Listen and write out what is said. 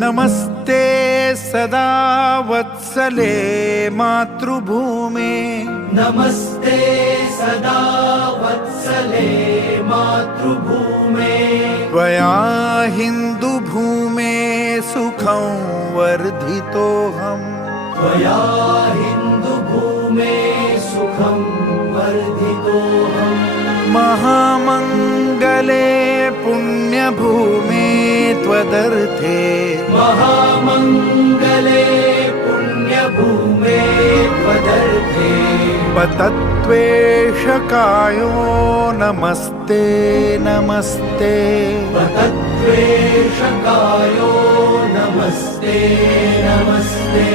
नमस्ते सदा वत्सले मातृभूमे नमस्ते सदा वत्सले मातृभूमे त्वया हिन्दुभूमे सुखं वर्धितोऽहम् त्वया हिन्दुभूमे सुखं वर्धितोऽहम् महामङ्गले पुण्यभूमे त्वदर्थे महामङ्गले पुण्यभूमे त्वदर्थे पतत्वेषकायो नमस्ते नमस्ते पतत्वेषकायो नमस्ते नमस्ते